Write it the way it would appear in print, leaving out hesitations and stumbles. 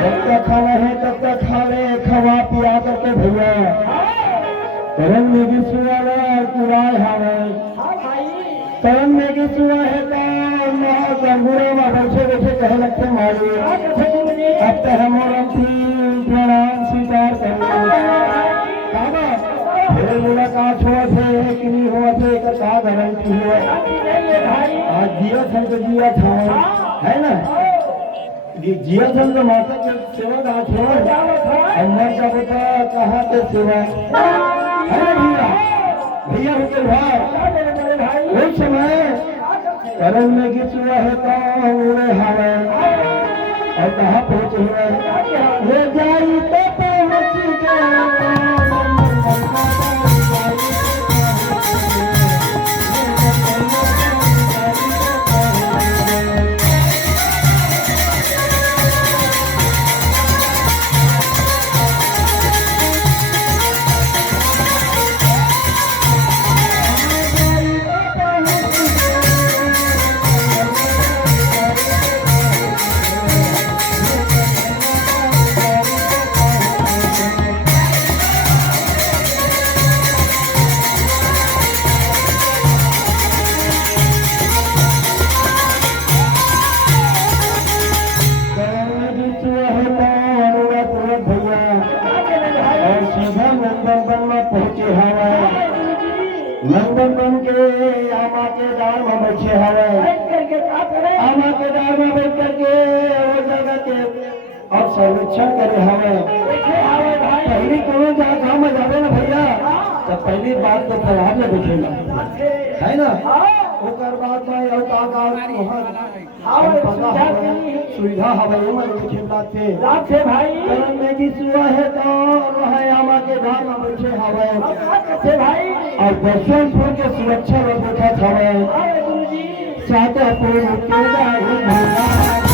जब तक खाना है तब तक खा ले, खवा पिया करके भैया करन में भी सुवाला कुराय हावे करन में भी सुवा है तो महा गंगूरा में बैठे बैठे कहे लगते मारी अब तो हमारा प्रणाम स्वीकार करो फिर मुलाकात हुआ थे कि नहीं हुआ थे का गारंटी है आज जिया था तो जिया था है ना जिया था तो माता के सेवा का छोड़ अम्मा का बेटा कहाँ के सेवा है भैया भैया होके भाई उस समय करन में किस हुआ है तो उड़े हवा और कहाँ पहुँचे हुए ले जाई तो पहुँच गया पहुंचे हवा नंदन के आमा के दार में बैठे हवा आमा के दार में बैठ करके वो जगह के अब संरक्षण करे हवा पहली कौन जगह में जावे ना भैया तो पहली बात तो तालाब में बैठेगा है ना ओकर बाद में और सुविधा हवाई में बैठे लाते भाई करन में की सुआ है तो वह आमा के दार में बैठे हवा भाई और दर्शनपुर के सुरक्षा में बैठा था सादा पुर के